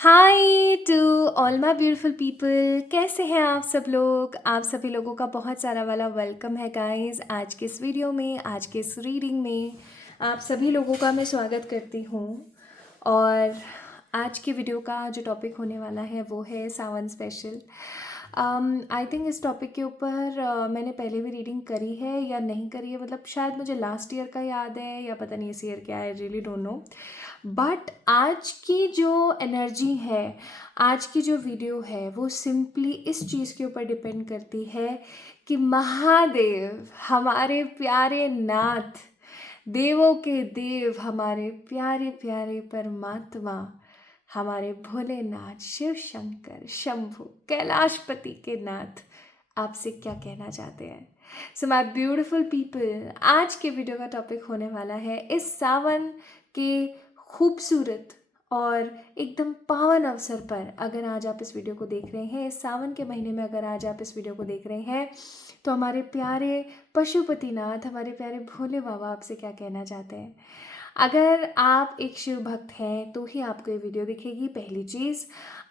Hi to all my beautiful people. कैसे हैं आप सब लोग? आप सभी लोगों का बहुत सारा वाला वेलकम है गाइस। आज के इस वीडियो में, आज के इस रीडिंग में आप सभी लोगों का मैं स्वागत करती हूँ। और आज के वीडियो का जो टॉपिक होने वाला है वो है सावन स्पेशल। आई थिंक इस टॉपिक के ऊपर मैंने पहले भी रीडिंग करी है या नहीं करी है, मतलब शायद मुझे लास्ट ईयर का याद है या पता नहीं इस ईयर क्या है, रियली डोंट नो। बट आज की जो एनर्जी है, आज की जो वीडियो है वो सिंपली इस चीज़ के ऊपर डिपेंड करती है कि महादेव, हमारे प्यारे नाथ, देवों के देव, हमारे प्यारे प्यारे परमात्मा, हमारे भोलेनाथ, शिव शंकर, शंभु, कैलाशपति के नाथ आपसे क्या कहना चाहते हैं। सो माय ब्यूटीफुल पीपल, आज के वीडियो का टॉपिक होने वाला है इस सावन के खूबसूरत और एकदम पावन अवसर पर। अगर आज आप इस वीडियो को देख रहे हैं, इस सावन के महीने में अगर आज आप इस वीडियो को देख रहे हैं, तो हमारे प्यारे पशुपतिनाथ, हमारे प्यारे भोले बाबा आपसे क्या कहना चाहते हैं। अगर आप एक शिव भक्त हैं तो ही आपको ये वीडियो दिखेगी, पहली चीज़।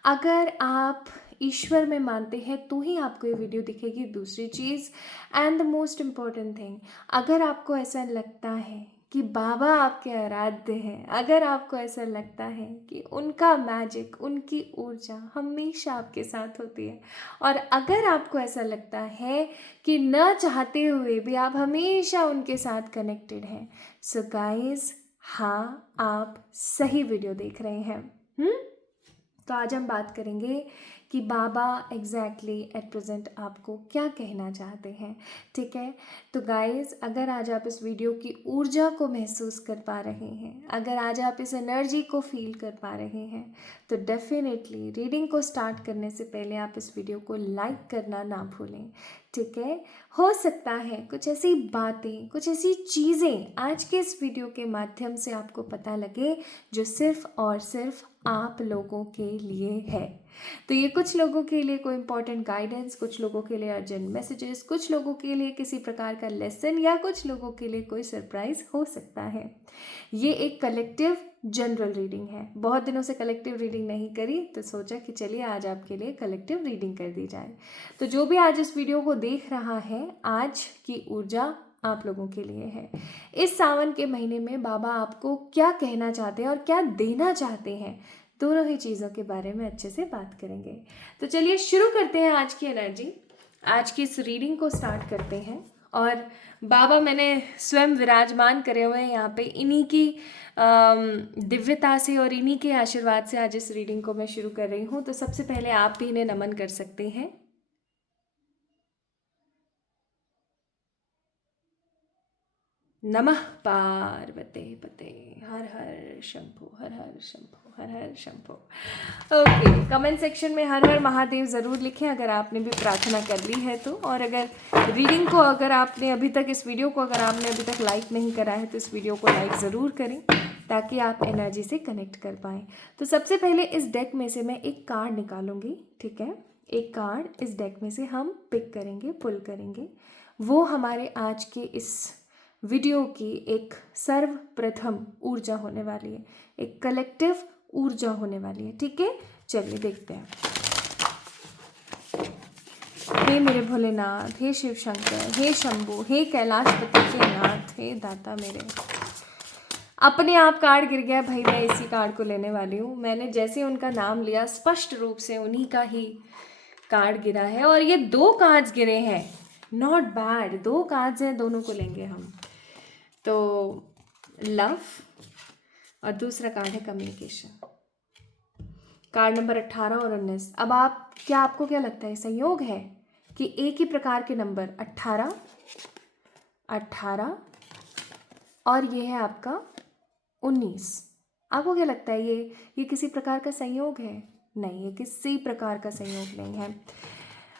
अगर आप ईश्वर में मानते हैं तो ही आपको ये वीडियो दिखेगी, दूसरी चीज़। And the most important thing, अगर आपको ऐसा लगता है कि बाबा आपके आराध्य हैं, अगर आपको ऐसा लगता है कि उनका मैजिक, उनकी ऊर्जा हमेशा आपके साथ होती है, और अगर आपको ऐसा लगता है कि न चाहते हुए भी आप हमेशा उनके साथ कनेक्टेड हैं, सो गाइस, हाँ, आप सही वीडियो देख रहे हैं। तो आज हम बात करेंगे कि बाबा एग्जैक्टली एट प्रेजेंट आपको क्या कहना चाहते हैं। ठीक है, तो गाइस, अगर आज आप इस वीडियो की ऊर्जा को महसूस कर पा रहे हैं, अगर आज आप इस एनर्जी को फील कर पा रहे हैं, तो डेफिनेटली रीडिंग को स्टार्ट करने से पहले आप इस वीडियो को लाइक करना ना भूलें। ठीक है, हो सकता है कुछ ऐसी बातें, कुछ ऐसी चीज़ें आज के इस वीडियो के माध्यम से आपको पता लगे जो सिर्फ और सिर्फ आप लोगों के लिए है। तो ये कुछ लोगों के लिए कोई इंपॉर्टेंट गाइडेंस, कुछ लोगों के लिए अर्जेंट मैसेजेस, कुछ लोगों के लिए किसी प्रकार का लेसन, या कुछ लोगों के लिए कोई सरप्राइज हो सकता है। ये एक कलेक्टिव जनरल रीडिंग है। बहुत दिनों से कलेक्टिव रीडिंग नहीं करी, तो सोचा कि चलिए आज आपके लिए कलेक्टिव रीडिंग कर दी जाए। तो जो भी आज इस वीडियो को देख रहा है, आज की ऊर्जा आप लोगों के लिए है। इस सावन के महीने में बाबा आपको क्या कहना चाहते हैं और क्या देना चाहते हैं, दोनों ही चीज़ों के बारे में अच्छे से बात करेंगे। तो चलिए शुरू करते हैं आज की एनर्जी, आज की इस रीडिंग को स्टार्ट करते हैं। और बाबा मैंने स्वयं विराजमान करे हुए हैं यहाँ पे, इन्हीं की दिव्यता से और इन्हीं के आशीर्वाद से आज इस रीडिंग को मैं शुरू कर रही हूँ। तो सबसे पहले आप भी इन्हें नमन कर सकते हैं। नमः पार्वते पते, हर हर शंभो, हर हर शंभो, हर हर शंभो। ओके, कमेंट सेक्शन में हर हर महादेव ज़रूर लिखें अगर आपने भी प्रार्थना कर ली है तो। और अगर रीडिंग को, अगर आपने अभी तक इस वीडियो को, अगर आपने अभी तक लाइक नहीं करा है तो इस वीडियो को लाइक ज़रूर करें ताकि आप एनर्जी से कनेक्ट कर पाएँ। तो सबसे पहले इस डेक में से मैं एक कार्ड निकालूंगी। ठीक है, एक कार्ड इस डेक में से हम पिक करेंगे, पुल करेंगे। वो हमारे आज के इस वीडियो की एक सर्वप्रथम ऊर्जा होने वाली है, एक कलेक्टिव ऊर्जा होने वाली है। ठीक है, चलिए देखते हैं। हे मेरे भोलेनाथ, हे शिव शंकर, हे शंभु, हे कैलाशपति के नाथ, हे दाता मेरे। अपने आप कार्ड गिर गया भाई, मैं इसी कार्ड को लेने वाली हूँ। मैंने जैसे उनका नाम लिया, स्पष्ट रूप से उन्हीं का ही कार्ड गिरा है। और ये दो कार्ड्स गिरे हैं, नॉट बैड, दो कार्ड्स हैं, दोनों को लेंगे हम। तो लव, और दूसरा कार्ड है कम्युनिकेशन, कार्ड नंबर 18 और 19। अब आपको क्या लगता है, संयोग है कि एक ही प्रकार के नंबर 18, 18 और ये है आपका 19। आपको क्या लगता है, ये किसी प्रकार का संयोग है? नहीं, ये किसी प्रकार का संयोग नहीं है।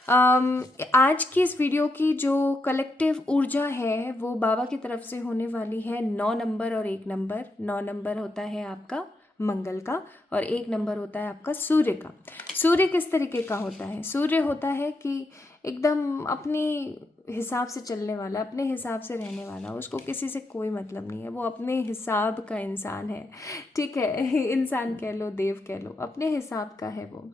आज की इस वीडियो की जो कलेक्टिव ऊर्जा है वो बाबा की तरफ से होने वाली है 9 नंबर और 1 नंबर। 9 नंबर होता है आपका मंगल का, और 1 नंबर होता है आपका सूर्य का। सूर्य किस तरीके का होता है? सूर्य होता है कि एकदम अपनी हिसाब से चलने वाला, अपने हिसाब से रहने वाला, उसको किसी से कोई मतलब नहीं है, वो अपने हिसाब का इंसान है, ठीक है। इंसान कह लो, देव कह लो, अपने हिसाब का है वो।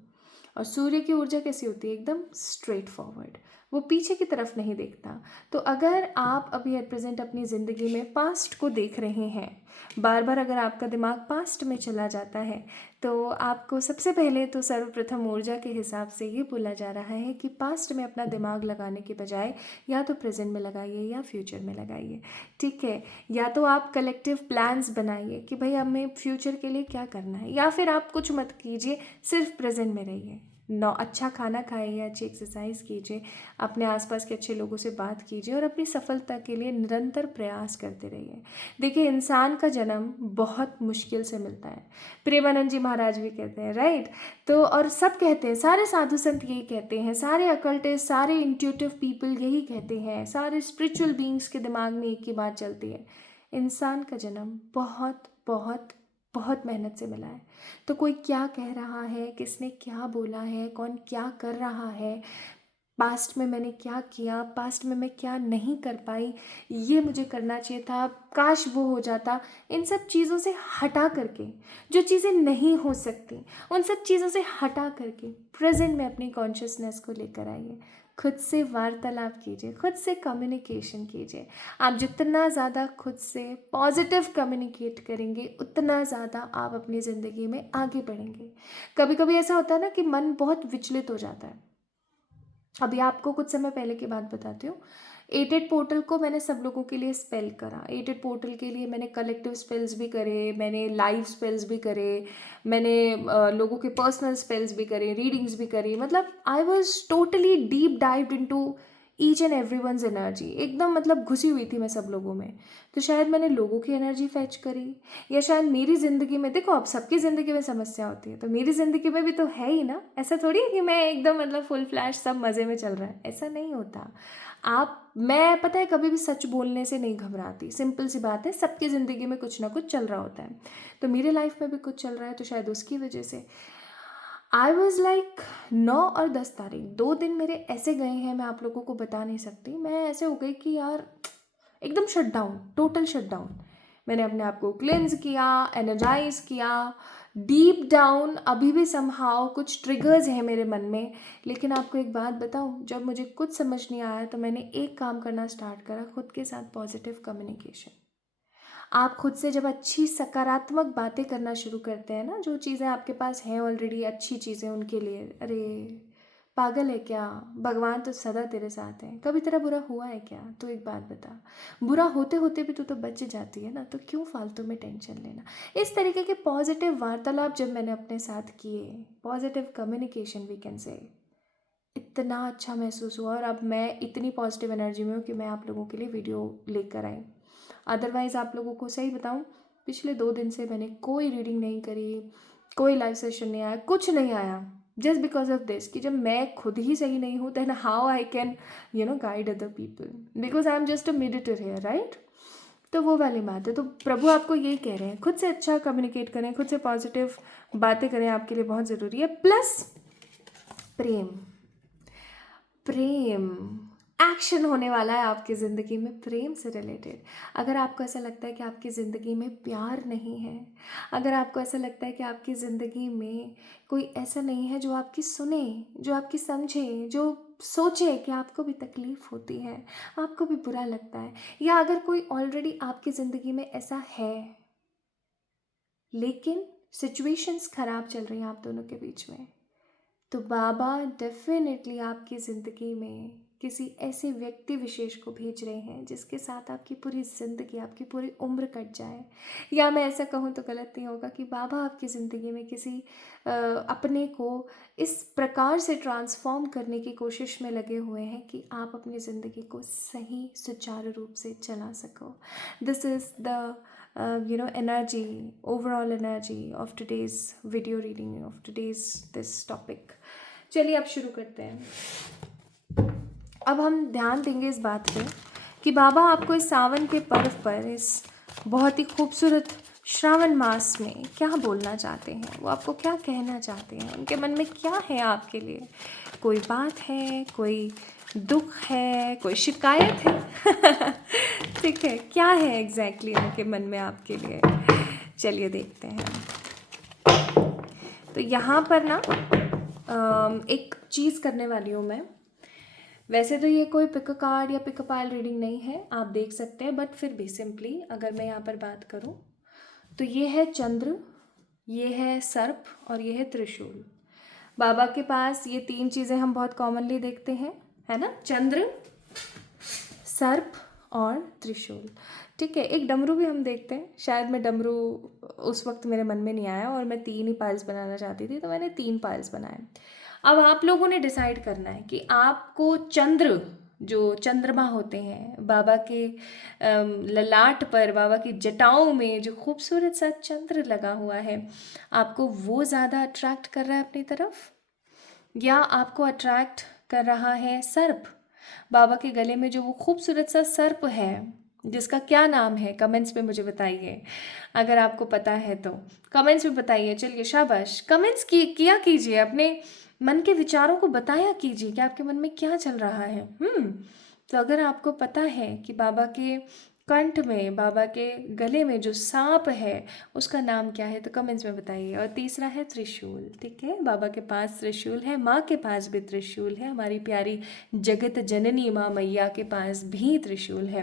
और सूर्य की ऊर्जा कैसी होती है? एकदम स्ट्रेट फॉरवर्ड, वो पीछे की तरफ नहीं देखता। तो अगर आप अभी एट प्रेजेंट अपनी ज़िंदगी में पास्ट को देख रहे हैं, बार बार अगर आपका दिमाग पास्ट में चला जाता है, तो आपको सबसे पहले तो सर्वप्रथम ऊर्जा के हिसाब से ये बोला जा रहा है कि पास्ट में अपना दिमाग लगाने के बजाय या तो प्रेजेंट में लगाइए या फ्यूचर में लगाइए, ठीक है। या तो आप कलेक्टिव प्लान्स बनाइए कि भाई हमें फ्यूचर के लिए क्या करना है, या फिर आप कुछ मत कीजिए, सिर्फ प्रेजेंट में रहिए। अच्छा खाना खाइए, अच्छी एक्सरसाइज कीजिए, अपने आसपास के अच्छे लोगों से बात कीजिए और अपनी सफलता के लिए निरंतर प्रयास करते रहिए। देखिए, इंसान का जन्म बहुत मुश्किल से मिलता है, प्रेमानंद जी महाराज भी कहते हैं, राइट। तो और सब कहते हैं, सारे साधु संत यही कहते हैं, सारे अकल्टिस्ट, सारे इंट्यूटिव पीपल यही कहते हैं, सारे स्पिरिचुअल बीइंग्स के दिमाग में एक ही बात चलती है, इंसान का जन्म बहुत बहुत बहुत मेहनत से मिला है। तो कोई क्या कह रहा है, किसने क्या बोला है, कौन क्या कर रहा है, पास्ट में मैंने क्या किया, पास्ट में मैं क्या नहीं कर पाई, ये मुझे करना चाहिए था, काश वो हो जाता, इन सब चीज़ों से हटा करके, जो चीज़ें नहीं हो सकती उन सब चीज़ों से हटा करके प्रेजेंट में अपनी कॉन्शियसनेस को लेकर आइए। खुद से वार्तालाप कीजिए, खुद से कम्युनिकेशन कीजिए। आप जितना ज़्यादा खुद से पॉजिटिव कम्युनिकेट करेंगे, उतना ज़्यादा आप अपनी ज़िंदगी में आगे बढ़ेंगे। कभी कभी ऐसा होता है ना कि मन बहुत विचलित हो जाता है। अभी आपको कुछ समय पहले की बात बताती हूँ। 88 पोर्टल को मैंने सब लोगों के लिए स्पेल करा। 88 पोर्टल के लिए मैंने कलेक्टिव स्पेल्स भी करे, मैंने लाइव स्पेल्स भी करे, मैंने लोगों के पर्सनल स्पेल्स भी करे, रीडिंग्स भी करी। मतलब I was totally deep dived into each and every one's energy, एकदम मतलब घुसी हुई थी मैं सब लोगों में। तो शायद मैंने लोगों की एनर्जी फैच करी, या शायद मेरी ज़िंदगी में, देखो अब सबकी ज़िंदगी में समस्या होती है, तो मेरी ज़िंदगी में भी तो है ही ना। ऐसा थोड़ी है कि मैं एकदम मतलब फुल फ्लैश सब मज़े में चल रहा है, ऐसा नहीं होता। मैं पता है कभी भी सच बोलने से नहीं घबराती, सिंपल सी बात है, सबकी ज़िंदगी में कुछ ना कुछ चल रहा होता है, तो मेरे लाइफ में भी कुछ चल रहा है, तो शायद उसकी वजह से आई वॉज लाइक 9 और 10 तारीख 2 दिन मेरे ऐसे गए हैं, मैं आप लोगों को बता नहीं सकती। मैं ऐसे हो गई कि यार एकदम shut down, total shut down. मैंने अपने आप को क्लेंज किया, एनर्जाइज किया, डीप डाउन। अभी भी समहाउ कुछ ट्रिगर्स हैं मेरे मन में, लेकिन आपको एक बात बताऊं, जब मुझे कुछ समझ नहीं आया तो मैंने एक काम करना स्टार्ट करा, खुद के साथ पॉजिटिव कम्युनिकेशन। आप खुद से जब अच्छी सकारात्मक बातें करना शुरू करते हैं ना, जो चीज़ें आपके पास हैं ऑलरेडी अच्छी चीज़ें, उनके लिए, अरे पागल है क्या, भगवान तो सदा तेरे साथ हैं, कभी तेरा बुरा हुआ है क्या, तो एक बात बता, बुरा होते होते भी तू तो बच जाती है ना, तो क्यों फालतू में टेंशन लेना। इस तरीके के पॉजिटिव वार्तालाप जब मैंने अपने साथ किए, positive communication we can say, इतना अच्छा महसूस हुआ। और अब मैं इतनी पॉजिटिव एनर्जी में हूँ कि मैं आप लोगों के लिए वीडियो लेकर आई। अदरवाइज़ आप लोगों को सही बताऊँ, पिछले 2 दिन से मैंने कोई रीडिंग नहीं करी, कोई लाइव सेशन नहीं आया, कुछ नहीं आया, जस्ट बिकॉज ऑफ दिस कि जब मैं खुद ही सही नहीं हूँ, then how I can guide other people, because I am just a meditator here, right. तो वो वाली बात है। तो प्रभु आपको यही कह रहे हैं, खुद से अच्छा कम्युनिकेट करें, खुद से पॉजिटिव बातें करें, आपके लिए बहुत ज़रूरी है। प्लस प्रेम, प्रेम एक्शन होने वाला है आपकी ज़िंदगी में, प्रेम से रिलेटेड। अगर आपको ऐसा लगता है कि आपकी ज़िंदगी में प्यार नहीं है, अगर आपको ऐसा लगता है कि आपकी ज़िंदगी में कोई ऐसा नहीं है जो आपकी सुने, जो आपकी समझे, जो सोचे कि आपको भी तकलीफ़ होती है, आपको भी बुरा लगता है, या अगर कोई ऑलरेडी आपकी ज़िंदगी में ऐसा है, लेकिन सिचुएशंस ख़राब चल रही हैं आप दोनों के बीच में, तो बाबा डेफिनेटली आपकी ज़िंदगी में किसी ऐसे व्यक्ति विशेष को भेज रहे हैं जिसके साथ आपकी पूरी ज़िंदगी, आपकी पूरी उम्र कट जाए। या मैं ऐसा कहूँ तो गलत नहीं होगा कि बाबा आपकी ज़िंदगी में किसी अपने को इस प्रकार से ट्रांसफॉर्म करने की कोशिश में लगे हुए हैं कि आप अपनी ज़िंदगी को सही सुचारू रूप से चला सको। This is the energy, overall energy of today's video reading, of today's this topic. चलिए अब शुरू करते हैं। अब हम ध्यान देंगे इस बात पे कि बाबा आपको इस सावन के पर्व पर, इस बहुत ही खूबसूरत श्रावण मास में क्या बोलना चाहते हैं, वो आपको क्या कहना चाहते हैं, उनके मन में क्या है आपके लिए। कोई बात है, कोई दुख है, कोई शिकायत है ठीक है, क्या है एग्जैक्टली उनके मन में आपके लिए। चलिए देखते हैं। तो यहाँ पर ना एक चीज़ करने वाली हूँ मैं। वैसे तो ये कोई पिक अ कार्ड या पिक अ पाइल रीडिंग नहीं है, आप देख सकते हैं, बट फिर भी सिंपली अगर मैं यहाँ पर बात करूँ तो ये है चंद्र, ये है सर्प और ये है त्रिशूल। बाबा के पास ये तीन चीज़ें हम बहुत कॉमनली देखते हैं, है ना, चंद्र, सर्प और त्रिशूल। ठीक है, एक डमरू भी हम देखते हैं। शायद मैं डमरू उस वक्त मेरे मन में नहीं आया और मैं 3 ही पाइल्स बनाना चाहती थी, तो मैंने 3 पाइल्स बनाए। अब आप लोगों ने डिसाइड करना है कि आपको चंद्र, जो चंद्रमा होते हैं बाबा के ललाट पर, बाबा की जटाओं में जो खूबसूरत सा चंद्र लगा हुआ है, आपको वो ज़्यादा अट्रैक्ट कर रहा है अपनी तरफ, या आपको अट्रैक्ट कर रहा है सर्प। बाबा के गले में जो वो खूबसूरत सा सर्प है, जिसका क्या नाम है, कमेंट्स में मुझे बताइए। अगर आपको पता है तो कमेंट्स में बताइए। चलिए शाबाश, कमेंट्स किया कीजिए, अपने मन के विचारों को बताया कीजिए कि आपके मन में क्या चल रहा है। तो अगर आपको पता है कि बाबा के कंठ में, बाबा के गले में जो सांप है उसका नाम क्या है, तो कमेंट्स में बताइए। और तीसरा है त्रिशूल। ठीक है, बाबा के पास त्रिशूल है, माँ के पास भी त्रिशूल है, हमारी प्यारी जगत जननी माँ मैया के पास भी त्रिशूल है।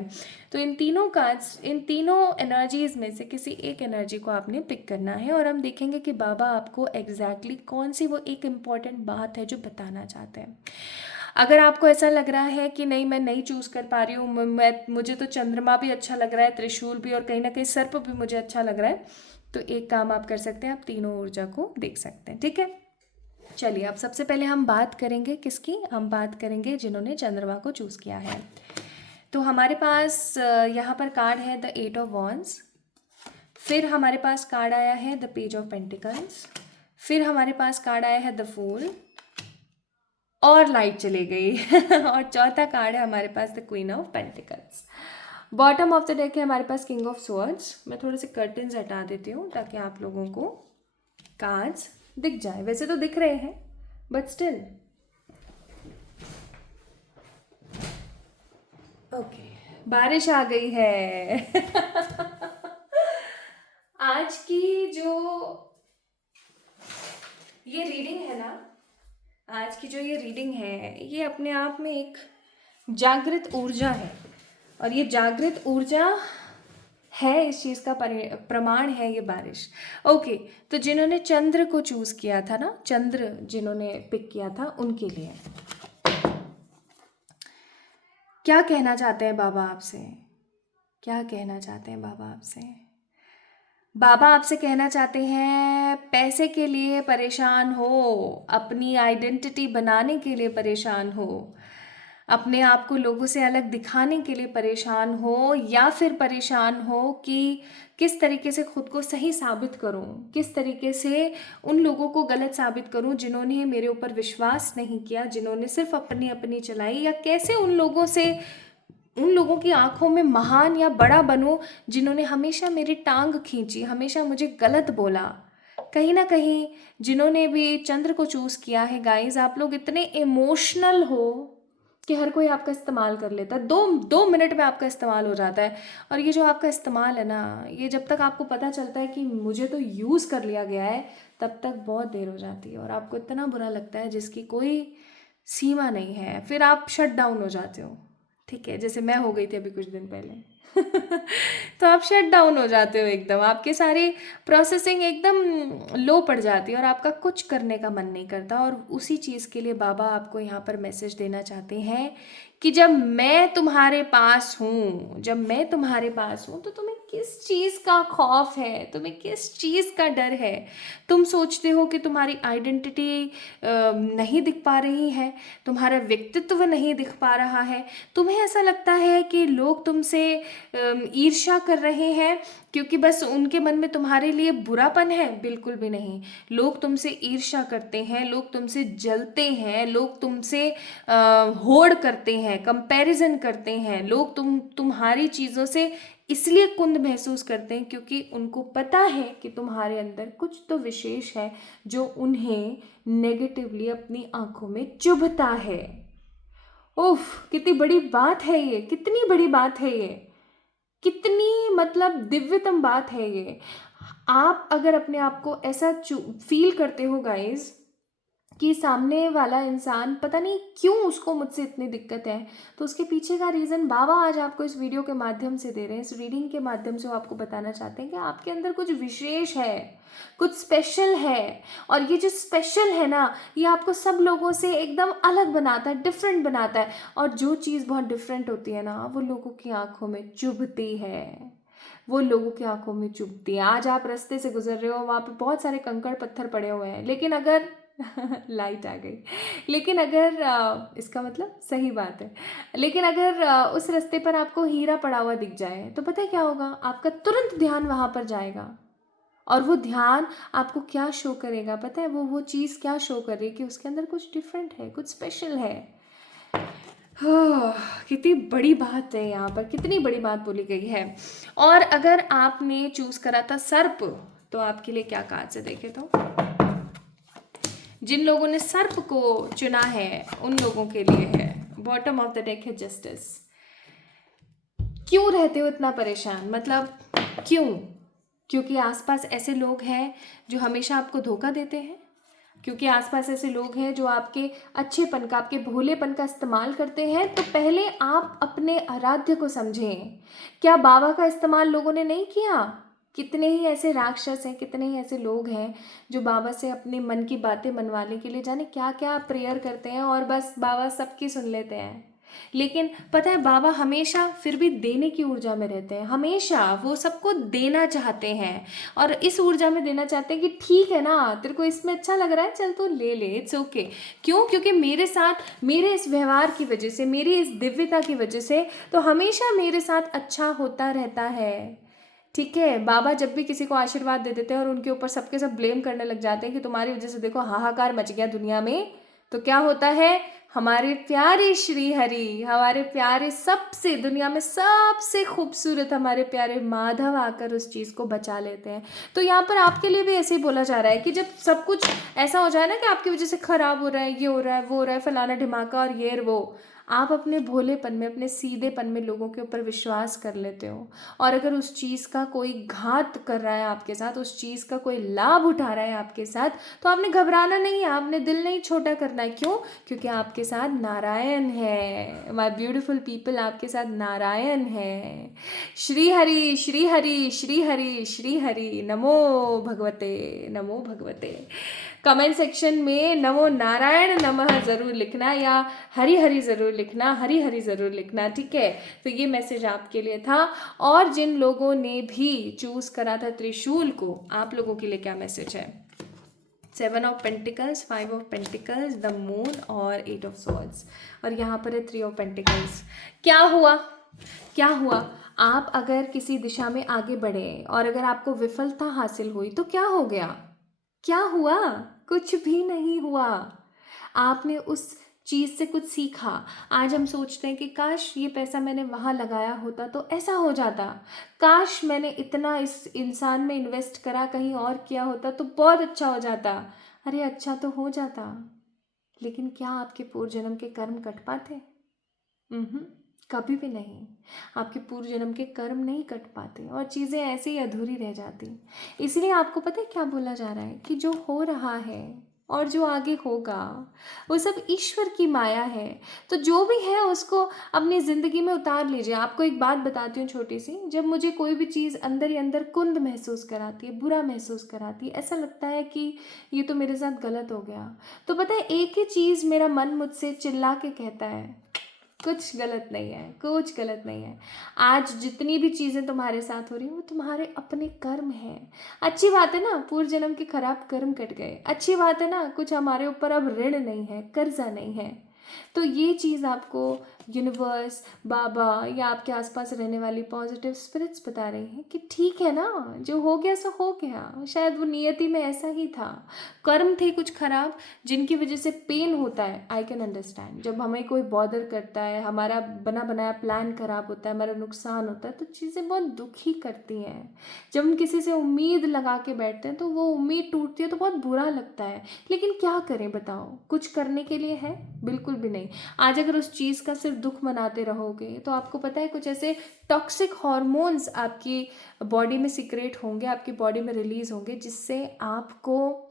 तो इन तीनों एनर्जीज में से किसी एक एनर्जी को आपने पिक करना है, और हम देखेंगे कि बाबा आपको एग्जैक्टली कौन सी वो एक इम्पॉर्टेंट बात है जो बताना चाहते हैं। अगर आपको ऐसा लग रहा है कि नहीं, मैं नहीं चूज़ कर पा रही हूँ, मुझे तो चंद्रमा भी अच्छा लग रहा है, त्रिशूल भी, और कहीं ना कहीं सर्प भी मुझे अच्छा लग रहा है, तो एक काम आप कर सकते हैं, आप तीनों ऊर्जा को देख सकते हैं। ठीक है, चलिए अब सबसे पहले हम बात करेंगे किसकी, हम बात करेंगे जिन्होंने चंद्रमा को चूज़ किया है। तो हमारे पास यहाँ पर कार्ड है द 8 ऑफ वॉन्ड्स, फिर हमारे पास कार्ड आया है द पेज ऑफ पेंटिकल्स, फिर हमारे पास कार्ड आया है द फूल, और लाइट चली गई और चौथा कार्ड है हमारे पास the queen of pentacles. Bottom of the deck है हमारे पास किंग ऑफ स्वॉर्ड्स। मैं थोड़े से कर्टन्स हटा देती हूँ ताकि आप लोगों को कार्ड्स दिख जाए। वैसे तो दिख रहे हैं बट स्टिल। ओके, बारिश आ गई है आज की जो ये रीडिंग है ना, आज की जो ये रीडिंग है, ये अपने आप में एक जागृत ऊर्जा है, और ये जागृत ऊर्जा है, इस चीज़ का प्रमाण है ये बारिश। ओके, तो जिन्होंने चंद्र को चूज़ किया था ना, चंद्र जिन्होंने पिक किया था, उनके लिए क्या कहना चाहते हैं बाबा आपसे, क्या कहना चाहते हैं बाबा आपसे। बाबा आपसे कहना चाहते हैं, पैसे के लिए परेशान हो, अपनी आइडेंटिटी बनाने के लिए परेशान हो, अपने आप को लोगों से अलग दिखाने के लिए परेशान हो, या फिर परेशान हो कि किस तरीके से खुद को सही साबित करूं, किस तरीके से उन लोगों को गलत साबित करूं जिन्होंने मेरे ऊपर विश्वास नहीं किया, जिन्होंने सिर्फ अपनी अपनी चलाई, या कैसे उन लोगों की आंखों में महान या बड़ा बनूं जिन्होंने हमेशा मेरी टांग खींची, हमेशा मुझे गलत बोला। कहीं ना कहीं जिन्होंने भी चंद्र को चूज़ किया है गाइस, आप लोग इतने इमोशनल हो कि हर कोई आपका इस्तेमाल कर लेता है, दो मिनट में आपका इस्तेमाल हो जाता है। और ये जो आपका इस्तेमाल है ना, ये जब तक आपको पता चलता है कि मुझे तो यूज़ कर लिया गया है, तब तक बहुत देर हो जाती है, और आपको इतना बुरा लगता है जिसकी कोई सीमा नहीं है। फिर आप शट डाउन हो जाते हो। ठीक है, जैसे मैं हो गई थी अभी कुछ दिन पहले तो आप शट डाउन हो जाते हो एकदम, आपके सारी प्रोसेसिंग एकदम लो पड़ जाती है और आपका कुछ करने का मन नहीं करता। और उसी चीज़ के लिए बाबा आपको यहाँ पर मैसेज देना चाहते हैं कि जब मैं तुम्हारे पास हूँ, जब मैं तुम्हारे पास हूँ, तो तुम्हें किस चीज़ का खौफ है, तुम्हें किस चीज़ का डर है। तुम सोचते हो कि तुम्हारी आइडेंटिटी नहीं दिख पा रही है, तुम्हारा व्यक्तित्व नहीं दिख पा रहा है, तुम्हें ऐसा लगता है कि लोग तुमसे ईर्ष्या कर रहे हैं क्योंकि बस उनके मन में तुम्हारे लिए बुरापन है। बिल्कुल भी नहीं, लोग तुमसे ईर्ष्या करते हैं, लोग तुमसे जलते हैं, लोग तुमसे होड़ करते हैं, कंपैरिजन करते हैं, लोग तुम्हारी चीज़ों से इसलिए कुंद महसूस करते हैं क्योंकि उनको पता है कि तुम्हारे अंदर कुछ तो विशेष है जो उन्हें नेगेटिवली अपनी आंखों में चुभता है। उफ, कितनी बड़ी बात है ये, कितनी बड़ी बात है ये, कितनी मतलब दिव्यतम बात है ये। आप अगर अपने आप को ऐसा फील करते हो गाइस कि सामने वाला इंसान पता नहीं क्यों उसको मुझसे इतनी दिक्कत है, तो उसके पीछे का रीज़न बाबा आज आपको इस वीडियो के माध्यम से दे रहे हैं, इस रीडिंग के माध्यम से वो आपको बताना चाहते हैं कि आपके अंदर कुछ विशेष है, कुछ स्पेशल है। और ये जो स्पेशल है ना, ये आपको सब लोगों से एकदम अलग बनाता है, डिफरेंट बनाता है। और जो चीज़ बहुत डिफरेंट होती है ना, वो लोगों की आंखों में चुभती है, वो लोगों की आंखों में चुभती है। आज आप रास्ते से गुजर रहे हो, वहाँ पे बहुत सारे कंकड़ पत्थर पड़े हुए हैं, लेकिन अगर लाइट आ गई, लेकिन अगर इसका मतलब सही बात है, लेकिन अगर उस रास्ते पर आपको हीरा पड़ा हुआ दिख जाए तो पता है क्या होगा, आपका तुरंत ध्यान वहाँ पर जाएगा। और वो ध्यान आपको क्या शो करेगा पता है, वो चीज़ क्या शो कर रही है कि उसके अंदर कुछ डिफरेंट है, कुछ स्पेशल है। कितनी बड़ी बात है यहाँ पर, कितनी बड़ी बात बोली गई है। और अगर आपने चूज करा था सर्प, तो आपके लिए क्या कार्ड्स है देखे तो। जिन लोगों ने सर्प को चुना है उन लोगों के लिए है बॉटम ऑफ द डेक है जस्टिस। क्यों रहते हो इतना परेशान, मतलब क्यों? क्योंकि आसपास ऐसे लोग हैं जो हमेशा आपको धोखा देते हैं, क्योंकि आसपास ऐसे लोग हैं जो आपके अच्छेपन का, आपके भोलेपन का इस्तेमाल करते हैं। तो पहले आप अपने आराध्य को समझें। क्या बाबा का इस्तेमाल लोगों ने नहीं किया? कितने ही ऐसे राक्षस हैं, कितने ही ऐसे लोग हैं जो बाबा से अपने मन की बातें मनवाने के लिए जाने क्या क्या प्रेयर करते हैं, और बस बाबा सबकी सुन लेते हैं। लेकिन पता है बाबा हमेशा फिर भी देने की ऊर्जा में रहते हैं, हमेशा वो सबको देना चाहते हैं। और इस ऊर्जा में देना चाहते हैं कि ठीक है ना, तेरे को इसमें अच्छा लग रहा है, चल तो ले ले, इट्स ओके। क्यों? क्योंकि मेरे साथ, मेरे इस व्यवहार की वजह से, मेरी इस दिव्यता की वजह से तो हमेशा मेरे साथ अच्छा होता रहता है। ठीक है, बाबा जब भी किसी को आशीर्वाद दे देते हैं और उनके ऊपर सबके सब ब्लेम करने लग जाते हैं कि तुम्हारी वजह से देखो हाहाकार मच गया दुनिया में, तो क्या होता है, हमारे प्यारे श्री हरि, हमारे प्यारे सबसे, दुनिया में सबसे खूबसूरत हमारे प्यारे माधव आकर उस चीज़ को बचा लेते हैं। तो यहाँ पर आपके लिए भी ऐसे ही बोला जा रहा है कि जब सब कुछ ऐसा हो जाए ना कि आपकी वजह से खराब हो रहा है, ये हो रहा है, वो हो रहा है, फलाना ढिमाका और ये वो, आप अपने भोलेपन में, अपने सीधेपन में लोगों के ऊपर विश्वास कर लेते हो। और अगर उस चीज़ का कोई घात कर रहा है आपके साथ, उस चीज़ का कोई लाभ उठा रहा है आपके साथ, तो आपने घबराना नहीं है, आपने दिल नहीं छोटा करना है। क्यों? क्योंकि आपके साथ नारायण है, माय ब्यूटीफुल पीपल, आपके साथ नारायण है। श्री हरि श्री हरि श्री हरि श्री हरि, नमो भगवते, नमो भगवते। कमेंट सेक्शन में नमो नारायण नमः ज़रूर लिखना, या हरि हरि ज़रूर लिखना, हरि हरि ज़रूर लिखना, ठीक है। तो ये मैसेज आपके लिए था। और जिन लोगों ने भी चूज़ करा था त्रिशूल को, आप लोगों के लिए क्या मैसेज है? 7 of pentacles, 5 of pentacles, the moon और 8 ऑफ सॉर्ड्स, और यहाँ पर है 3 ऑफ पेंटिकल्स। क्या हुआ? क्या हुआ? आप अगर किसी दिशा में आगे बढ़े और अगर आपको विफलता हासिल हुई तो क्या हो गया? क्या हुआ? कुछ भी नहीं हुआ। आपने उस चीज़ से कुछ सीखा। आज हम सोचते हैं कि काश ये पैसा मैंने वहाँ लगाया होता तो ऐसा हो जाता, काश मैंने इतना इस इंसान में इन्वेस्ट करा, कहीं और किया होता तो बहुत अच्छा हो जाता। अरे अच्छा तो हो जाता, लेकिन क्या आपके पूर्व जन्म के कर्म कट पाते? कभी भी नहीं। आपके पूर्व जन्म के कर्म नहीं कट पाते और चीज़ें ऐसे ही अधूरी रह जाती। इसलिए आपको पता है क्या बोला जा रहा है कि जो हो रहा है और जो आगे होगा वो सब ईश्वर की माया है। तो जो भी है उसको अपनी ज़िंदगी में उतार लीजिए। आपको एक बात बताती हूँ छोटी सी, जब मुझे कोई भी चीज़ अंदर ही अंदर कुंद महसूस कराती है, बुरा महसूस कराती है, ऐसा लगता है कि ये तो मेरे साथ गलत हो गया, तो पता है एक ही चीज़ मेरा मन मुझसे चिल्ला के कहता है, कुछ गलत नहीं है, कुछ गलत नहीं है। आज जितनी भी चीज़ें तुम्हारे साथ हो रही हैं वो तुम्हारे अपने कर्म हैं। अच्छी बात है ना, पूर्व जन्म के खराब कर्म कट गए, अच्छी बात है ना, कुछ हमारे ऊपर अब ऋण नहीं है, कर्जा नहीं है। तो ये चीज़ आपको यूनिवर्स, बाबा या आपके आसपास रहने वाली पॉजिटिव स्पिरिट्स बता रही हैं कि ठीक है ना, जो हो गया सो हो गया, शायद वो नियति में ऐसा ही था, कर्म थे कुछ खराब जिनकी वजह से पेन होता है। आई कैन अंडरस्टैंड, जब हमें कोई बॉदर करता है, हमारा बना बनाया प्लान खराब होता है, हमारा नुकसान होता है, तो चीज़ें बहुत दुखी करती हैं। जब हम किसी से उम्मीद लगा के बैठते हैं तो वो उम्मीद टूटती है तो बहुत बुरा लगता है, लेकिन क्या करें बताओ, कुछ करने के लिए है? बिल्कुल भी नहीं। आज अगर उस चीज़ का सिर्फ दुख मनाते रहोगे तो आपको पता है कुछ ऐसे टॉक्सिक हॉर्मोन्स आपकी बॉडी में सिक्रेट होंगे, आपकी बॉडी में रिलीज होंगे, जिससे आपको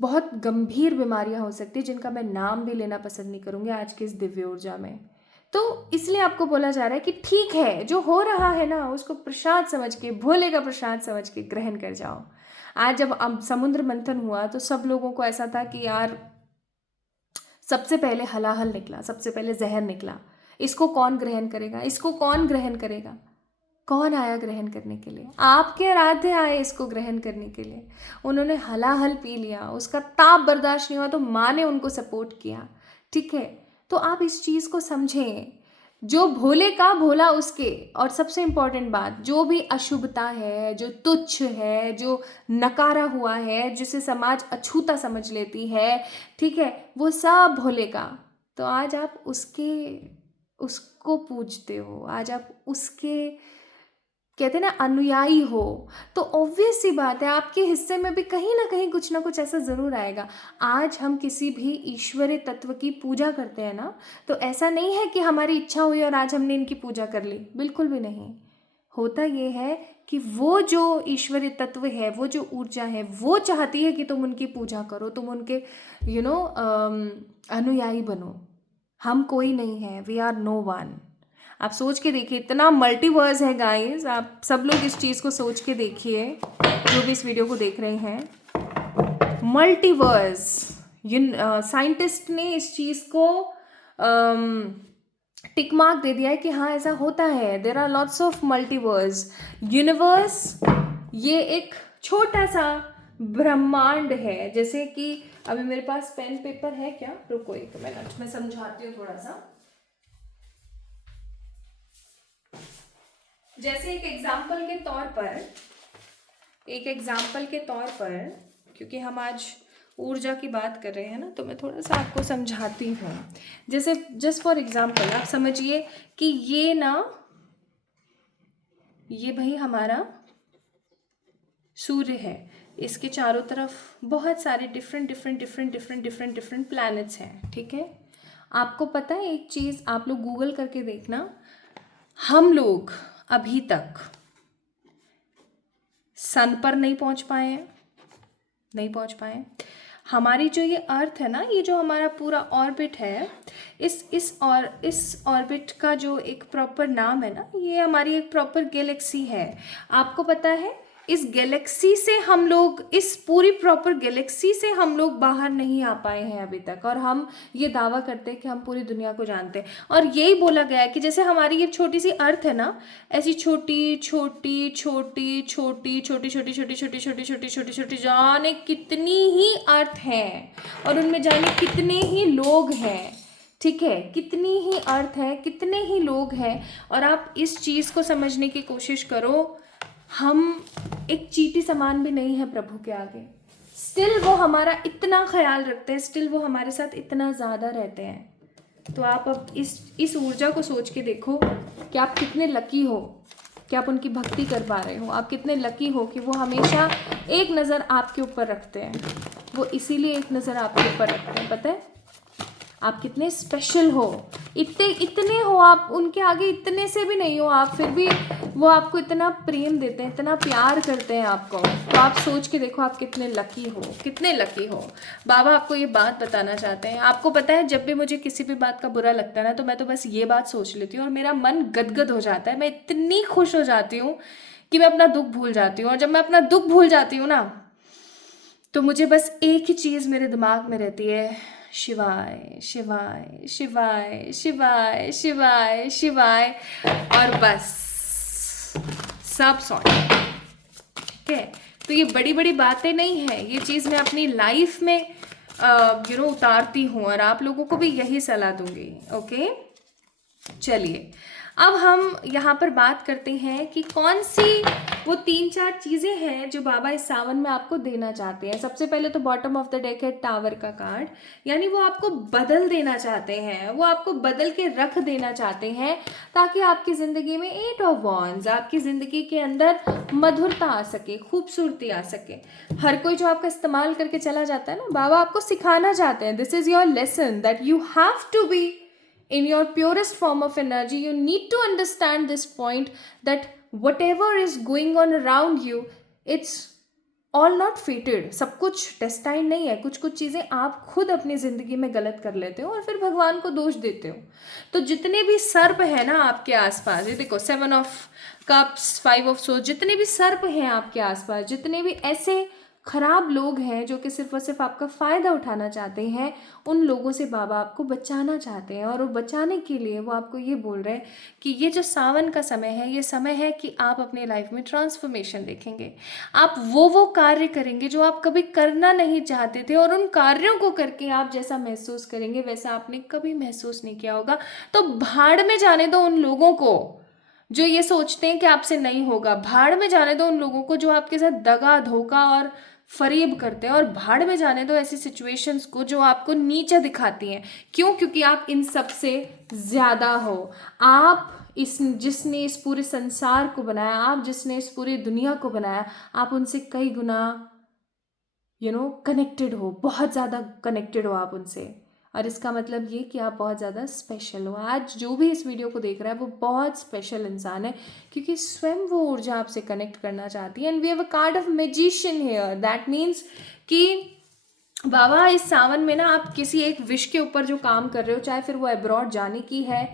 बहुत गंभीर बीमारियां हो सकती है, जिनका मैं नाम भी लेना पसंद नहीं करूँगी आज की इस दिव्य ऊर्जा में। तो इसलिए आपको बोला जा रहा है कि ठीक है, जो हो रहा है ना उसको प्रसाद समझ के, भोले का प्रसाद समझ के ग्रहण कर जाओ। आज जब समुद्र मंथन हुआ तो सब लोगों को ऐसा था कि यार सबसे पहले हलाहल निकला, सबसे पहले जहर निकला, इसको कौन ग्रहण करेगा, इसको कौन ग्रहण करेगा? कौन आया ग्रहण करने के लिए? आपके आराध्य आए इसको ग्रहण करने के लिए। उन्होंने हलाहल पी लिया, उसका ताप बर्दाश्त नहीं हुआ तो माँ ने उनको सपोर्ट किया। ठीक है, तो आप इस चीज़ को समझें, जो भोले का भोला उसके। और सबसे इम्पॉर्टेंट बात, जो भी अशुभता है, जो तुच्छ है, जो नकारा हुआ है, जिसे समाज अछूता समझ लेती है, ठीक है, वो सब भोले का। तो आज आप उसको पूजते हो, आज आप उसके कहते हैं ना अनुयायी हो, तो ऑब्वियस सी बात है आपके हिस्से में भी कहीं ना कहीं कुछ ना कुछ ऐसा ज़रूर आएगा। आज हम किसी भी ईश्वरीय तत्व की पूजा करते हैं ना, तो ऐसा नहीं है कि हमारी इच्छा हुई और आज हमने इनकी पूजा कर ली, बिल्कुल भी नहीं। होता ये है कि वो जो ईश्वरीय तत्व है, वो जो ऊर्जा है, वो चाहती है कि तुम उनकी पूजा करो, तुम उनके अनुयायी बनो। हम कोई नहीं है, वी आर नो वन। आप सोच के देखिए, इतना मल्टीवर्स है गाइस, आप सब लोग इस चीज़ को सोच के देखिए जो भी इस वीडियो को देख रहे हैं। मल्टीवर्स, साइंटिस्ट ने इस चीज़ को टिक मार्क दे दिया है कि हाँ ऐसा होता है, there are lots of multiverse. Universe ये एक छोटा सा ब्रह्मांड है, जैसे कि अभी मेरे पास पेन पेपर है क्या, रुको एक मिनट मैं समझाती हूँ थोड़ा सा। जैसे एक एग्जाम्पल के तौर पर क्योंकि हम आज ऊर्जा की बात कर रहे हैं ना, तो मैं थोड़ा सा आपको समझाती हूँ। जैसे जस्ट फॉर एग्जाम्पल आप समझिए कि ये भाई हमारा सूर्य है, इसके चारों तरफ बहुत सारे डिफरेंट प्लैनेट्स हैं। ठीक है, आपको पता है एक चीज़, आप लोग गूगल करके देखना, हम लोग अभी तक सन पर नहीं पहुंच पाए। हमारी जो ये अर्थ है ना, ये जो हमारा पूरा ऑर्बिट है, इस ऑर्बिट का जो एक प्रॉपर नाम है ना, ये हमारी एक प्रॉपर गैलेक्सी है। आपको पता है इस गैलेक्सी से हम लोग, इस पूरी प्रॉपर गैलेक्सी से हम लोग बाहर नहीं आ पाए हैं अभी तक, और हम ये दावा करते हैं कि हम पूरी दुनिया को जानते हैं। और यही बोला गया है कि जैसे हमारी ये छोटी सी अर्थ है ना, ऐसी छोटी जाने कितनी ही अर्थ हैं, और उनमें जाने कितने ही लोग हैं। ठीक है, कितनी ही अर्थ है, कितने ही लोग हैं। और आप इस चीज़ को समझने की कोशिश करो, हम एक चींटी समान भी नहीं है प्रभु के आगे। स्टिल वो हमारा इतना ख्याल रखते हैं, स्टिल वो हमारे साथ इतना ज़्यादा रहते हैं। तो आप अब इस ऊर्जा को सोच के देखो कि आप कितने लकी हो कि आप उनकी भक्ति कर पा रहे हो। आप कितने लकी हो कि वो हमेशा एक नज़र आपके ऊपर रखते हैं। वो इसीलिए एक नज़र आपके ऊपर रखते हैं, पता है आप कितने स्पेशल हो, इतने हो आप, उनके आगे इतने से भी नहीं हो आप, फिर भी वो आपको इतना प्रेम देते हैं, इतना प्यार करते हैं आपको। तो आप सोच के देखो आप कितने लकी हो। बाबा आपको ये बात बताना चाहते हैं। आपको पता है जब भी मुझे किसी भी बात का बुरा लगता है ना, तो मैं तो बस ये बात सोच लेती हूँ और मेरा मन गदगद हो जाता है। मैं इतनी खुश हो जाती हूँ कि मैं अपना दुख भूल जाती हूँ। और जब मैं अपना दुख भूल जाती हूँ ना, तो मुझे बस एक ही चीज़ मेरे दिमाग में रहती है, शिवाय शिवाय शिवाय शिवाय शिवाय शिवाय, और बस सब सॉर्ट। ठीक है, तो ये बड़ी बड़ी बातें नहीं है, ये चीज़ मैं अपनी लाइफ में उतारती हूँ और आप लोगों को भी यही सलाह दूंगी। ओके, चलिए अब हम यहाँ पर बात करते हैं कि कौन सी वो 3-4 चीज़ें हैं जो बाबा इस सावन में आपको देना चाहते हैं। सबसे पहले तो बॉटम ऑफ द डेक है टावर का कार्ड, यानी वो आपको बदल देना चाहते हैं, वो आपको बदल के रख देना चाहते हैं ताकि आपकी ज़िंदगी में 8 ऑफ वॉन्ड्स, आपकी ज़िंदगी के अंदर मधुरता आ सके, खूबसूरती आ सके। हर कोई जो आपका इस्तेमाल करके चला जाता है ना, बाबा आपको सिखाना चाहते हैं, this is your lesson that you have to be in your purest form of energy. You need to understand this point that whatever is going on around you, it's all not fated. सब कुछ destined नहीं है। कुछ कुछ चीज़ें आप खुद अपनी ज़िंदगी में गलत कर लेते हो और फिर भगवान को दोष देते हो। तो जितने भी सर्प हैं ना आपके आसपास, ये देखो 7 ऑफ कप्स, 5 ऑफ सोर्ड्स, जितने भी सर्प हैं आपके आसपास, जितने भी ऐसे खराब लोग हैं जो कि सिर्फ और सिर्फ आपका फ़ायदा उठाना चाहते हैं, उन लोगों से बाबा आपको बचाना चाहते हैं। और वो बचाने के लिए वो आपको ये बोल रहे हैं कि ये जो सावन का समय है, ये समय है कि आप अपनी लाइफ में ट्रांसफॉर्मेशन देखेंगे। आप वो कार्य करेंगे जो आप कभी करना नहीं चाहते थे, और उन कार्यों को करके आप जैसा महसूस करेंगे वैसा आपने कभी महसूस नहीं किया होगा। तो भाड़ में जाने दो उन लोगों को जो ये सोचते हैं कि आपसे नहीं होगा। भाड़ में जाने दो उन लोगों को जो आपके साथ दगा, धोखा और फरेब करते हैं। और भाड़ में जाने दो ऐसी सिचुएशंस को जो आपको नीचा दिखाती हैं। क्यों? क्योंकि आप इन सब से ज़्यादा हो। आप जिसने इस पूरे संसार को बनाया, आप जिसने इस पूरी दुनिया को बनाया, आप उनसे कई गुना कनेक्टेड हो, बहुत ज़्यादा कनेक्टेड हो आप उनसे। और इसका मतलब ये कि आप बहुत ज़्यादा स्पेशल हो। आज जो भी इस वीडियो को देख रहा है वो बहुत स्पेशल इंसान है, क्योंकि स्वयं वो ऊर्जा आपसे कनेक्ट करना चाहती है। And we have a card of magician here, that means कि बाबा इस सावन में ना आप किसी एक विश के ऊपर जो काम कर रहे हो, चाहे फिर वो अब्रॉड जाने की है,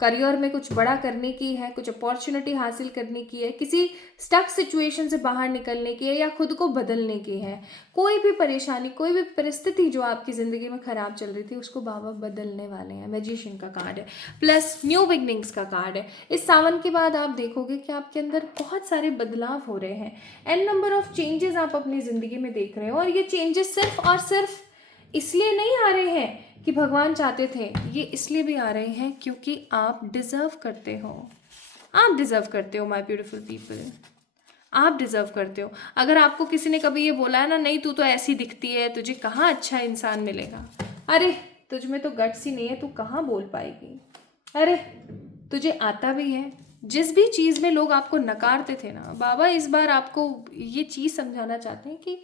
करियर में कुछ बड़ा करने की है, कुछ अपॉर्चुनिटी हासिल करने की है, किसी स्टक सिचुएशन से बाहर निकलने की है, या खुद को बदलने की है। कोई भी परेशानी, कोई भी परिस्थिति जो आपकी ज़िंदगी में ख़राब चल रही थी, उसको बाबा बदलने वाले हैं। मैजिशियन का कार्ड है, प्लस न्यू बिगनिंग्स का कार्ड है। इस सावन के बाद आप देखोगे कि आपके अंदर बहुत सारे बदलाव हो रहे हैं। एन नंबर ऑफ चेंजेस आप अपनी ज़िंदगी में देख रहे हो, और ये चेंजेस सिर्फ और सिर्फ इसलिए नहीं आ रहे हैं कि भगवान चाहते थे, ये इसलिए भी आ रहे हैं क्योंकि आप डिज़र्व करते हो। आप डिज़र्व करते हो माय ब्यूटीफुल पीपल, आप डिज़र्व करते हो। अगर आपको किसी ने कभी ये बोला है ना, नहीं तू तो ऐसी दिखती है, तुझे कहाँ अच्छा इंसान मिलेगा, अरे तुझ में तो गट्स ही नहीं है, तू कहाँ बोल पाएगी, अरे तुझे आता भी है। जिस भी चीज़ में लोग आपको नकारते थे ना, बाबा इस बार आपको ये चीज़ समझाना चाहते हैं कि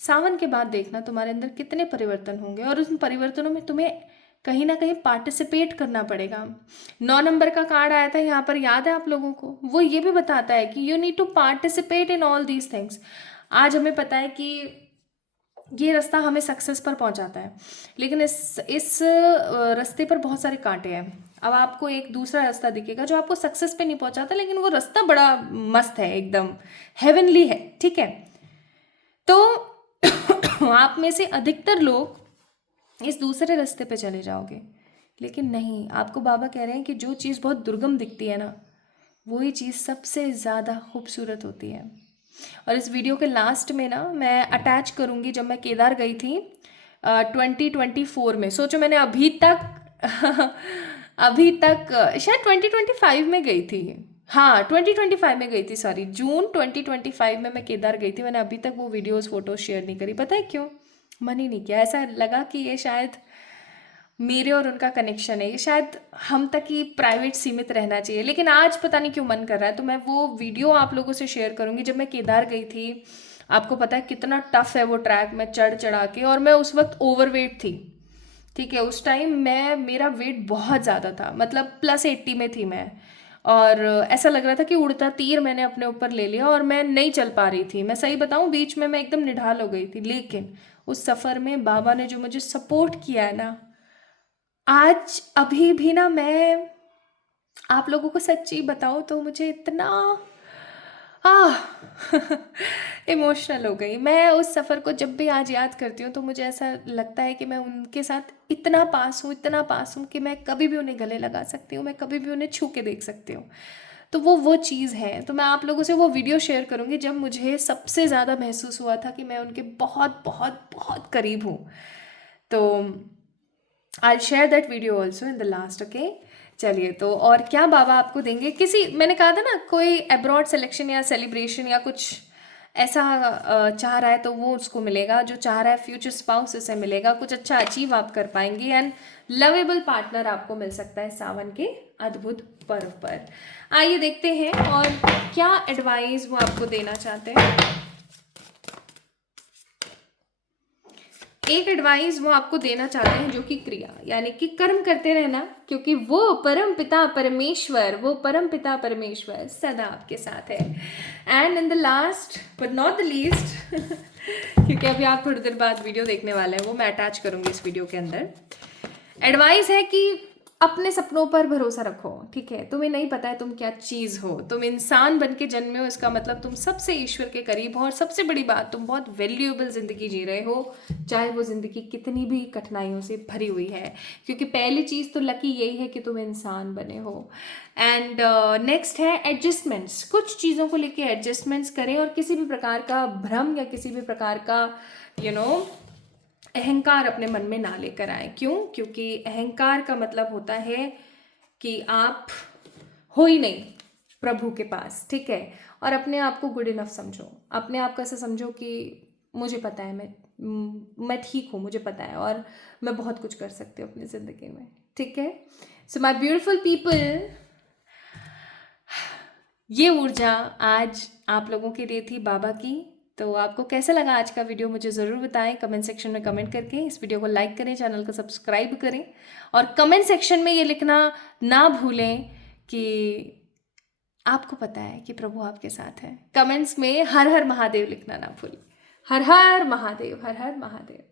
सावन के बाद देखना तुम्हारे अंदर कितने परिवर्तन होंगे, और उन परिवर्तनों में तुम्हें कहीं ना कहीं पार्टिसिपेट करना पड़ेगा। 9 नंबर का कार्ड आया था यहाँ पर, याद है आप लोगों को? वो ये भी बताता है कि you need to participate in all these things. आज हमें पता है कि ये रास्ता हमें सक्सेस पर पहुंचाता है, लेकिन इस रास्ते पर बहुत सारे कांटे हैं। अब आपको एक दूसरा रास्ता दिखेगा जो आपको सक्सेस पे नहीं पहुंचाता, लेकिन वो रास्ता बड़ा मस्त है, एकदम हेवनली है, ठीक है? तो आप में से अधिकतर लोग इस दूसरे रास्ते पे चले जाओगे, लेकिन नहीं, आपको बाबा कह रहे हैं कि जो चीज़ बहुत दुर्गम दिखती है ना, वही चीज़ सबसे ज़्यादा खूबसूरत होती है। और इस वीडियो के लास्ट में ना मैं अटैच करूँगी जब मैं केदार गई थी 2024 में। सोचो मैंने अभी तक अभी तक शायद 2025 में गई थी, हाँ 2025 में गई थी, सॉरी जून 2025 में मैं केदार गई थी। मैंने अभी तक वो वीडियोस फोटोज शेयर नहीं करी, पता है क्यों? मन ही नहीं किया। ऐसा लगा कि ये शायद मेरे और उनका कनेक्शन है, ये शायद हम तक ही प्राइवेट सीमित रहना चाहिए। लेकिन आज पता नहीं क्यों मन कर रहा है, तो मैं वो वीडियो आप लोगों से शेयर करूँगी जब मैं केदार गई थी। आपको पता है कितना टफ है वो ट्रैक में चढ़ चढ़ा के, और मैं उस वक्त ओवरवेट थी, ठीक है? उस टाइम मेरा वेट बहुत ज़्यादा था, मतलब +80 में थी मैं, और ऐसा लग रहा था कि उड़ता तीर मैंने अपने ऊपर ले लिया और मैं नहीं चल पा रही थी। मैं सही बताऊं, बीच में मैं एकदम निढाल हो गई थी। लेकिन उस सफ़र में बाबा ने जो मुझे सपोर्ट किया है ना, आज अभी भी ना मैं आप लोगों को सच्ची बताऊं तो मुझे इतना इमोशनल हो गई मैं उस सफ़र को। जब भी आज याद करती हूँ तो मुझे ऐसा लगता है कि मैं उनके साथ इतना पास हूँ कि मैं कभी भी उन्हें गले लगा सकती हूँ, मैं कभी भी उन्हें छू के देख सकती हूँ। तो वो चीज़ है। तो मैं आप लोगों से वो वीडियो शेयर करूँगी जब मुझे सबसे ज़्यादा महसूस हुआ था कि मैं उनके बहुत बहुत बहुत करीब हूँ। तो I'll share that video also in the last, okay? चलिए, तो और क्या बाबा आपको देंगे? किसी, मैंने कहा था ना, कोई अब्रॉड सिलेक्शन या सेलिब्रेशन या कुछ ऐसा चाह रहा है तो वो उसको मिलेगा। जो चाह रहा है फ्यूचर स्पाउस, उसे मिलेगा। कुछ अच्छा अचीव आप कर पाएंगे एंड लवेबल पार्टनर आपको मिल सकता है सावन के अद्भुत पर्व पर। आइए देखते हैं और क्या एडवाइस वो आपको देना चाहते हैं। एक एडवाइस वो आपको देना चाहते हैं जो कि क्रिया यानी कि कर्म करते रहना, क्योंकि वो परम पिता परमेश्वर सदा आपके साथ है। And in the last but not the least क्योंकि अभी आप थोड़ी देर बाद वीडियो देखने वाले हैं, वो मैं अटैच करूंगी इस वीडियो के अंदर। एडवाइस है कि अपने सपनों पर भरोसा रखो, ठीक है? तुम्हें नहीं पता है तुम क्या चीज़ हो। तुम इंसान बन के जन्मे हो, इसका मतलब तुम सबसे ईश्वर के करीब हो। और सबसे बड़ी बात, तुम बहुत वैल्यूएबल ज़िंदगी जी रहे हो, चाहे वो ज़िंदगी कितनी भी कठिनाइयों से भरी हुई है। क्योंकि पहली चीज़ तो लकी यही है कि तुम इंसान बने हो। एंड नेक्स्ट है एडजस्टमेंट्स। कुछ चीज़ों को लेके एडजस्टमेंट्स करें और किसी भी प्रकार का भ्रम या किसी भी प्रकार का अहंकार अपने मन में ना लेकर आए। क्यों? क्योंकि अहंकार का मतलब होता है कि आप हो ही नहीं प्रभु के पास, ठीक है? और अपने आप को गुड इनफ समझो। अपने आप को ऐसा समझो कि मुझे पता है, मैं ठीक हूँ, मुझे पता है और मैं बहुत कुछ कर सकती हूँ अपनी ज़िंदगी में, ठीक है? सो माय ब्यूटीफुल पीपल, ये ऊर्जा आज आप लोगों के लिए थी बाबा की। तो आपको कैसा लगा आज का वीडियो, मुझे ज़रूर बताएं कमेंट सेक्शन में कमेंट करके। इस वीडियो को लाइक करें, चैनल को सब्सक्राइब करें और कमेंट सेक्शन में ये लिखना ना भूलें कि आपको पता है कि प्रभु आपके साथ है। कमेंट्स में हर हर महादेव लिखना ना भूलें। हर हर महादेव, हर हर महादेव।